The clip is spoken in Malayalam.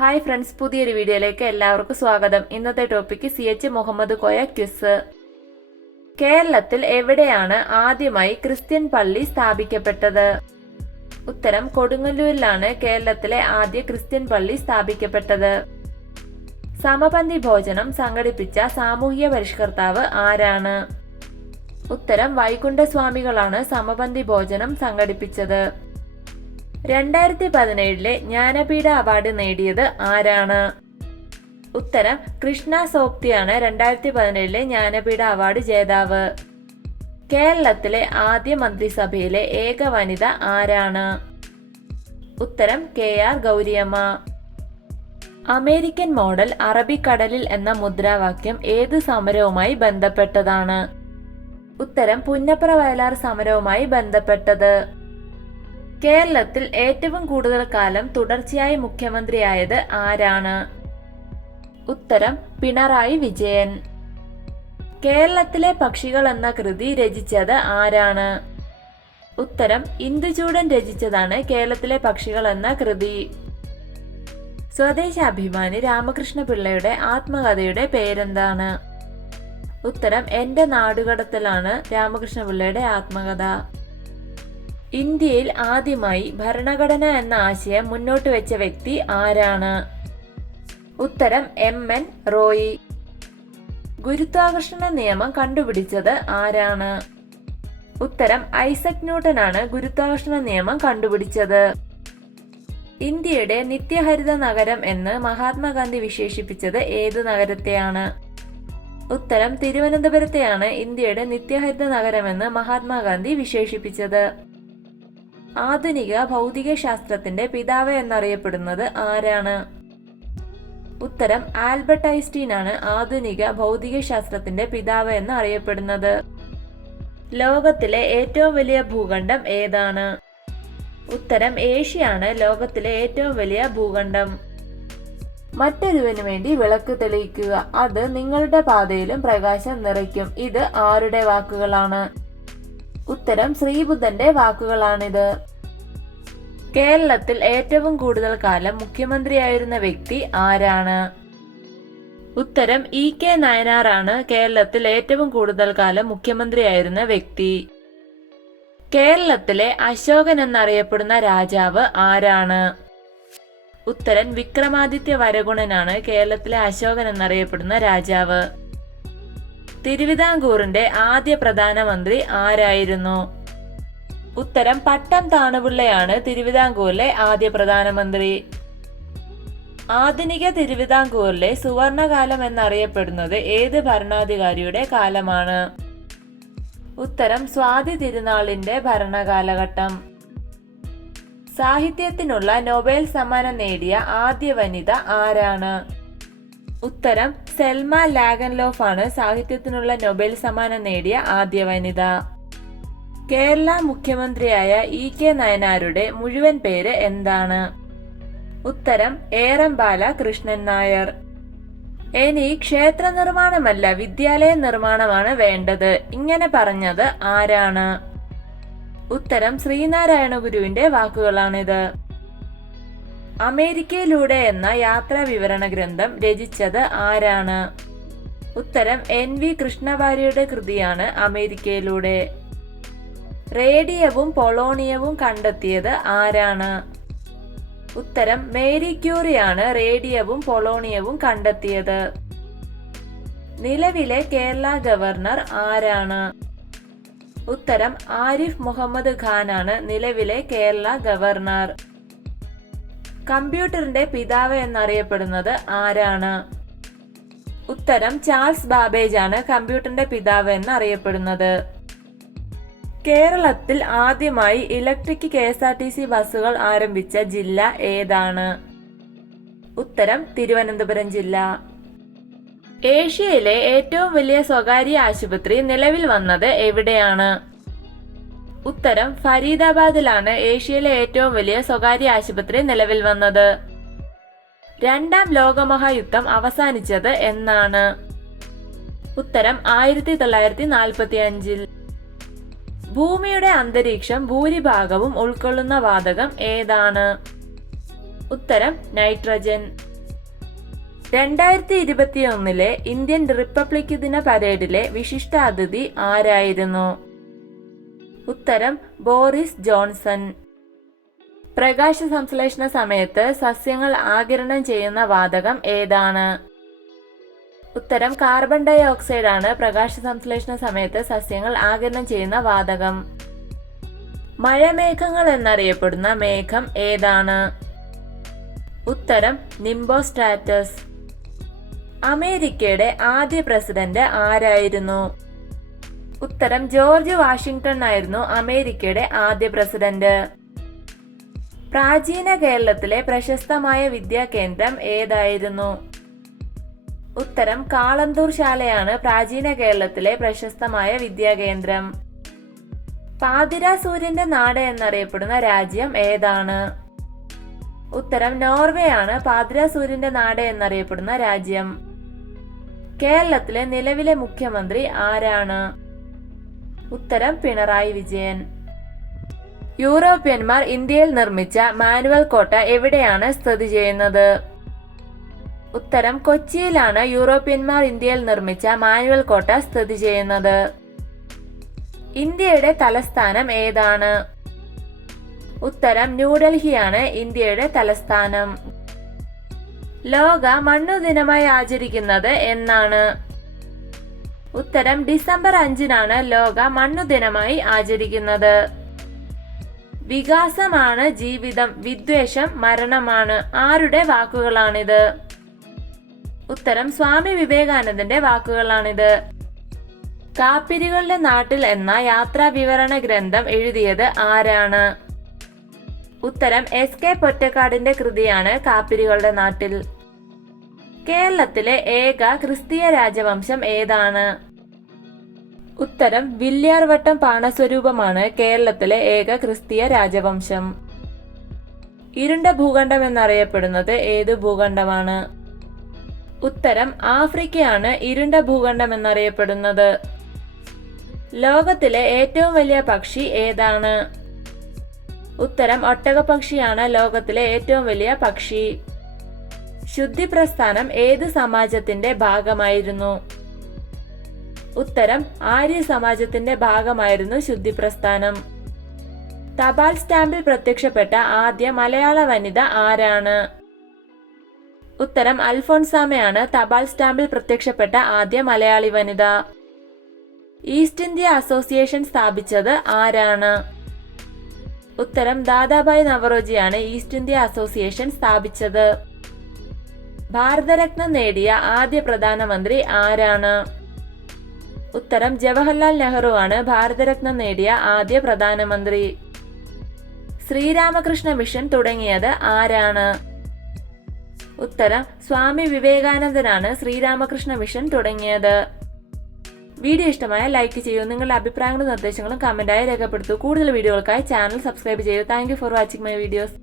ഹായ് ഫ്രണ്ട്സ്, പുതിയൊരു വീഡിയോയിലേക്ക് എല്ലാവർക്കും സ്വാഗതം. ഇന്നത്തെ topic CH Muhammad Koya quiz. കേരളത്തിൽ എവിടെയാണ് ആദ്യമായി ക്രിസ്ത്യൻ പള്ളി സ്ഥാപിക്കപ്പെട്ടത്? ഉത്തരം കൊടുങ്ങല്ലൂരിലാണ് കേരളത്തിലെ ആദ്യ ക്രിസ്ത്യൻ പള്ളി സ്ഥാപിക്കപ്പെട്ടത്. സമപന്തി ഭോജനം സംഘടിപ്പിച്ച സാമൂഹ്യ പരിഷ്കർത്താവ് ആരാണ്? ഉത്തരം വൈകുണ്ഠസ്വാമികളാണ് സമപന്തി ഭോജനം സംഘടിപ്പിച്ചത്. 2017 ജ്ഞാനപീഠ അവാർഡ് നേടിയത് ആരാണ്? ഉത്തരം കൃഷ്ണ സോപ്തിയാണ് 2017 ജ്ഞാനപീഠ അവാർഡ് ജേതാവ്. കേരളത്തിലെ ആദ്യ മന്ത്രിസഭയിലെ ഏക വനിത ആരാണ്? ഉത്തരം KR ഗൗരിയമ്മ. അമേരിക്കൻ മോഡൽ അറബിക്കടലിൽ എന്ന മുദ്രാവാക്യം ഏത് സമരവുമായി ബന്ധപ്പെട്ടതാണ്? ഉത്തരം പുന്നപ്ര വയലാർ സമരവുമായി ബന്ധപ്പെട്ടത്. കേരളത്തിൽ ഏറ്റവും കൂടുതൽ കാലം തുടർച്ചയായി മുഖ്യമന്ത്രിയായത് ആരാണ്? ഉത്തരം പിണറായി വിജയൻ. കേരളത്തിലെ പക്ഷികൾ എന്ന കൃതി രചിച്ചത് ആരാണ്? ഉത്തരം ഇന്ദുചൂഡൻ രചിച്ചതാണ് കേരളത്തിലെ പക്ഷികൾ എന്ന കൃതി. സ്വദേശാഭിമാനി രാമകൃഷ്ണ പിള്ളയുടെ ആത്മകഥയുടെ പേരെന്താണ്? ഉത്തരം എന്റെ നാടുകടത്തലാണ് രാമകൃഷ്ണ പിള്ളയുടെ ആത്മകഥ. ഇന്ത്യയിൽ ആദ്യമായി ഭരണഘടന എന്ന ആശയം മുന്നോട്ട് വെച്ച വ്യക്തി ആരാണ്? ഉത്തരം MN റോയി. ഗുരുത്വാകർഷണ നിയമം കണ്ടുപിടിച്ചത് ആരാണ്? ഉത്തരം ഐസക് ന്യൂട്ടനാണ് ഗുരുത്വാകർഷണ നിയമം കണ്ടുപിടിച്ചത്. ഇന്ത്യയുടെ നിത്യഹരിത നഗരം എന്ന് മഹാത്മാഗാന്ധി വിശേഷിപ്പിച്ചത് ഏത് നഗരത്തെയാണ്? ഉത്തരം തിരുവനന്തപുരത്തെയാണ് ഇന്ത്യയുടെ നിത്യഹരിത നഗരമെന്ന് മഹാത്മാഗാന്ധി വിശേഷിപ്പിച്ചത്. ആധുനിക ഭൗതിക ശാസ്ത്രത്തിന്റെ പിതാവ് എന്നറിയപ്പെടുന്നത് ആരാണ്? ഉത്തരം ആൽബർട്ട് ഐൻസ്റ്റീൻ ആണ് ആധുനിക ഭൗതിക ശാസ്ത്രത്തിന്റെ പിതാവ് എന്ന് അറിയപ്പെടുന്നത്. ലോകത്തിലെ ഏറ്റവും വലിയ ഭൂഖണ്ഡം ഏതാണ്? ഉത്തരം ഏഷ്യയാണ് ലോകത്തിലെ ഏറ്റവും വലിയ ഭൂഖണ്ഡം. മറ്റൊരുവന് വേണ്ടി വിളക്ക് തെളിയിക്കുക, അത് നിങ്ങളുടെ പാതയിലും പ്രകാശം നിറയ്ക്കും. ഇത് ആരുടെ വാക്കുകളാണ്? ഉത്തരം ശ്രീബുദ്ധന്റെ വാക്കുകളാണിത്. കേരളത്തിൽ ഏറ്റവും കൂടുതൽ കാലം മുഖ്യമന്ത്രിയായിരുന്ന വ്യക്തി ആരാണ്? ഉത്തരം EK നായനാറാണ് കേരളത്തിൽ ഏറ്റവും കൂടുതൽ കാലം മുഖ്യമന്ത്രിയായിരുന്ന വ്യക്തി. കേരളത്തിലെ അശോകൻ എന്നറിയപ്പെടുന്ന രാജാവ് ആരാണ്? ഉത്തരം വിക്രമാദിത്യ വരഗുണനാണ് കേരളത്തിലെ അശോകൻ എന്നറിയപ്പെടുന്ന രാജാവ്. തിരുവിതാംകൂറിന്റെ ആദ്യ പ്രധാനമന്ത്രി ആരായിരുന്നു? ഉത്തരം പട്ടം താണുപിള്ളയാണ് തിരുവിതാംകൂറിലെ ആദ്യ പ്രധാനമന്ത്രി. ആധുനിക തിരുവിതാംകൂറിലെ സുവർണകാലം എന്നറിയപ്പെടുന്നത് ഏത് ഭരണാധികാരിയുടെ കാലമാണ്? ഉത്തരം സ്വാതി തിരുനാളിന്റെ ഭരണകാലഘട്ടം. സാഹിത്യത്തിനുള്ള നൊബേൽ സമ്മാനം നേടിയ ആദ്യ വനിത ആരാണ്? ഉത്തരം സെൽമ ലാഗൻലോഫ് ആണ് സാഹിത്യത്തിനുള്ള നൊബേൽ സമ്മാനം നേടിയ ആദ്യ വനിത. കേരള മുഖ്യമന്ത്രിയായ EK നായനാരുടെ മുഴുവൻ പേര് എന്താണ്? ഉത്തരം ഏറമ്പാല കൃഷ്ണൻ നായർ. ഇനി ക്ഷേത്ര നിർമ്മാണമല്ല വിദ്യാലയ നിർമ്മാണമാണ് വേണ്ടത്, ഇങ്ങനെ പറഞ്ഞത് ആരാണ്? ഉത്തരം ശ്രീനാരായണ ഗുരുവിന്റെ വാക്കുകളാണിത്. അമേരിക്കയിലൂടെ എന്ന യാത്രാ വിവരണ ഗ്രന്ഥം രചിച്ചത് ആരാണ്? ഉത്തരം NV കൃഷ്ണവാര്യരുടെ കൃതിയാണ് അമേരിക്കയിലൂടെ. റേഡിയവും പൊളോണിയവും കണ്ടെത്തിയത് ആരാണ്? ഉത്തരം മേരി ക്യൂറിയാണ് റേഡിയവും പൊളോണിയവും കണ്ടെത്തിയത്. നിലവിലെ കേരള ഗവർണർ ആരാണ്? ഉത്തരം ആരിഫ് മുഹമ്മദ് ഖാൻ ആണ് നിലവിലെ കേരള ഗവർണർ. കമ്പ്യൂട്ടറിന്റെ പിതാവ് എന്നറിയപ്പെടുന്നത് ആരാണ്? ഉത്തരം ചാൾസ് ബാബേജ് ആണ് കമ്പ്യൂട്ടറിന്റെ പിതാവ് എന്നറിയപ്പെടുന്നത്. കേരളത്തിൽ ആദ്യമായി ഇലക്ട്രിക് KSRTC ബസ്സുകൾ ആരംഭിച്ച ജില്ല ഏതാണ്? ഉത്തരം തിരുവനന്തപുരം ജില്ല. ഏഷ്യയിലെ ഏറ്റവും വലിയ സ്വകാര്യ ആശുപത്രി നിലവിൽ വന്നത് എവിടെയാണ്? ഉത്തരം ഫരീദാബാദിലാണ് ഏഷ്യയിലെ ഏറ്റവും വലിയ സ്വകാര്യ ആശുപത്രി നിലവിൽ വന്നത്. രണ്ടാം ലോകമഹായുദ്ധം അവസാനിച്ചത് എന്നാണ്? ഉത്തരം 1945. ഭൂമിയുടെ അന്തരീക്ഷം ഭൂരിഭാഗവും ഉൾക്കൊള്ളുന്ന വാതകം ഏതാണ്? ഉത്തരം നൈട്രജൻ. 2021 ഇന്ത്യൻ റിപ്പബ്ലിക് ദിന പരേഡിലെ വിശിഷ്ടാതിഥി ആരായിരുന്നു? ഉത്തരം ബോറിസ് ജോൺസൺ. പ്രകാശ സംശ്ലേഷണ സമയത്ത് സസ്യങ്ങൾ ആഗിരണം ചെയ്യുന്ന വാതകം ഏതാണ്? ഉത്തരം കാർബൺ ഡൈ ഓക്സൈഡ് ആണ് പ്രകാശ സംശ്ലേഷണ സമയത്ത് സസ്യങ്ങൾ ആഗിരണം ചെയ്യുന്ന വാതകം. മഴമേഘങ്ങൾ എന്നറിയപ്പെടുന്ന മേഘം ഏതാണ്? ഉത്തരം നിംബോസ്ട്രാറ്റസ്. അമേരിക്കയുടെ ആദ്യ പ്രസിഡന്റ് ആരായിരുന്നു? ഉത്തരം ജോർജ് വാഷിംഗ്ടൺ ആയിരുന്നു അമേരിക്കയുടെ ആദ്യ പ്രസിഡന്റ്. പ്രാചീന കേരളത്തിലെ പ്രശസ്തമായ വിദ്യാകേന്ദ്രം ഏതായിരുന്നു? ഉത്തരം കാളന്തൂർ ശാലയാണ് പ്രാചീന കേരളത്തിലെ പ്രശസ്തമായ വിദ്യാകേന്ദ്രം. പാതിരാ സൂര്യന്റെ നാട് എന്നറിയപ്പെടുന്ന രാജ്യം ഏതാണ്? ഉത്തരം നോർവേ ആണ് പാതിരാ സൂര്യന്റെ നാട് എന്നറിയപ്പെടുന്ന രാജ്യം. കേരളത്തിലെ നിലവിലെ മുഖ്യമന്ത്രി ആരാണ്? ഉത്തരം പിണറായി വിജയൻ. യൂറോപ്യന്മാർ ഇന്ത്യയിൽ നിർമ്മിച്ച മാനുവൽ കോട്ട എവിടെയാണ് സ്ഥിതി ചെയ്യുന്നത്? ഉത്തരം കൊച്ചിയിലാണ് യൂറോപ്യന്മാർ ഇന്ത്യയിൽ നിർമ്മിച്ച മാനുവൽ കോട്ട സ്ഥിതി ചെയ്യുന്നത്. ഇന്ത്യയുടെ തലസ്ഥാനം ഏതാണ്? ഉത്തരം ന്യൂഡൽഹിയാണ് ഇന്ത്യയുടെ തലസ്ഥാനം. ലോക മണ്ണു ദിനമായി ആചരിക്കുന്നത് എന്നാണ്? ഉത്തരം ഡിസംബർ 5-നാണ് ലോക മണ്ണു ദിനമായി ആചരിക്കുന്നത്. വികാസമാണ് ജീവിതം, വിദ്വേഷം മരണമാണ്. ആരുടെ വാക്കുകളാണിത്? ഉത്തരം സ്വാമി വിവേകാനന്ദന്റെ വാക്കുകളാണിത്. കാപ്പിരികളുടെ നാട്ടിൽ എന്ന യാത്രാ വിവരണ ഗ്രന്ഥം എഴുതിയത് ആരാണ്? ഉത്തരം എസ്.കെ. പൊറ്റക്കാടിന്റെ കൃതിയാണ് കാപ്പിരികളുടെ നാട്ടിൽ. കേരളത്തിലെ ഏക ക്രിസ്തീയ രാജവംശം ഏതാണ്? ഉത്തരം വില്യാർവട്ടം പാണസ്വരൂപമാണ് കേരളത്തിലെ ഏക ക്രിസ്തീയ രാജവംശം. ഇരുണ്ട ഭൂഖണ്ഡം എന്നറിയപ്പെടുന്നത് ഏത് ഭൂഖണ്ഡമാണ്? ഉത്തരം ആഫ്രിക്കയാണ് ഇരുണ്ട ഭൂഖണ്ഡം എന്നറിയപ്പെടുന്നത്. ലോകത്തിലെ ഏറ്റവും വലിയ പക്ഷി ഏതാണ്? ഉത്തരം ഒട്ടകപ്പക്ഷിയാണ് ലോകത്തിലെ ഏറ്റവും വലിയ പക്ഷി. ശുദ്ധി പ്രസ്ഥാനം ഏത് സമാജത്തിന്റെ ഭാഗമായിരുന്നു? ഉത്തരം ആര്യ സമാജത്തിന്റെ ഭാഗമായിരുന്നു ശുദ്ധി പ്രസ്ഥാനം. തപാൽ സ്റ്റാമ്പിൽ പ്രത്യക്ഷപ്പെട്ട ആദ്യ മലയാള വനിത ആരാണ്? ഉത്തരം അൽഫോൻസാമയാണ് തപാൽ സ്റ്റാമ്പിൽ പ്രത്യക്ഷപ്പെട്ട ആദ്യ മലയാളി വനിത. ഈസ്റ്റ് ഇന്ത്യ അസോസിയേഷൻ സ്ഥാപിച്ചത് ആരാണ്? ഉത്തരം ദാദാഭായ് നവറോജിയാണ് ഈസ്റ്റ് ഇന്ത്യ അസോസിയേഷൻ സ്ഥാപിച്ചത്. ഭാരതരത്നം നേടിയ ആദ്യ പ്രധാനമന്ത്രി ആരാണ്? ഉത്തരം ജവഹർലാൽ നെഹ്റു ആണ് ഭാരതരത്നം നേടിയ ആദ്യ പ്രധാനമന്ത്രി. ശ്രീരാമകൃഷ്ണ മിഷൻ തുടങ്ങിയത് ആരാണ്? ഉത്തരം സ്വാമി വിവേകാനന്ദനാണ് ശ്രീരാമകൃഷ്ണ മിഷൻ തുടങ്ങിയത്. വീഡിയോ ഇഷ്ടമായ ലൈക്ക് ചെയ്യൂ. നിങ്ങളുടെ അഭിപ്രായങ്ങളും നിർദ്ദേശങ്ങളും കമന്റായി രേഖപ്പെടുത്തൂ. കൂടുതൽ വീഡിയോകൾക്കായി ചാനൽ സബ്സ്ക്രൈബ് ചെയ്യൂ. Thank you for watching my videos.